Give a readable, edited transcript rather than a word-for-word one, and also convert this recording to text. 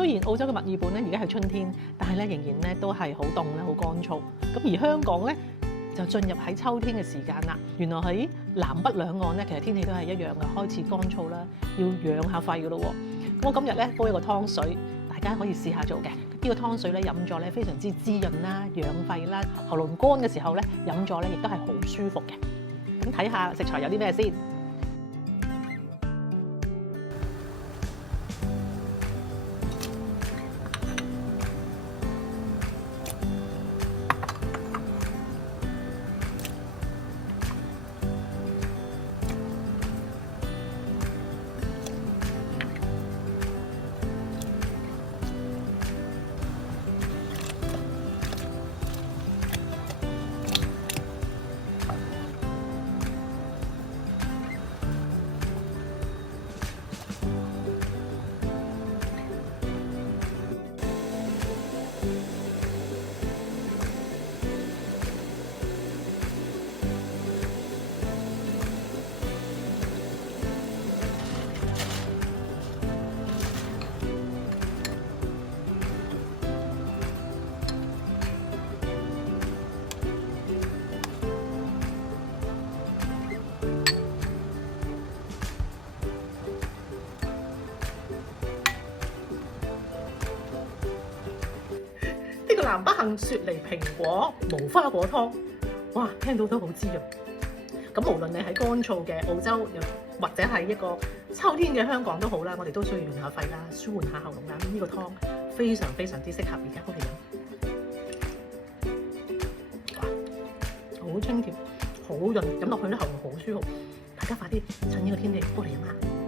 雖然澳洲嘅墨爾本咧而家係春天，但係咧仍然咧都係好凍咧，好乾燥。咁而香港咧就進入喺秋天嘅時間啦。原來喺南北兩岸咧，其實天氣都係一樣嘅，開始乾燥啦，要養下肺嘅咯喎。咁我今日咧煲一個湯水，大家可以試下做嘅。呢個湯水咧飲咗咧非常之滋潤啦、養肺啦，喉嚨乾嘅時候咧飲咗咧亦都係好舒服嘅。咁睇下食材有啲咩先。南北杏雪梨蘋果無花果湯，哇！聽到都好滋潤。咁無論你喺乾燥嘅澳洲，又或者係一個秋天嘅香港都好啦，我哋都需要潤下肺啦，舒緩下喉嚨啦。呢個湯非常非常之適合而家屋企飲。哇！好清甜，好潤，飲落去咧喉嚨好舒服。大家快啲趁呢個天氣煲嚟飲下。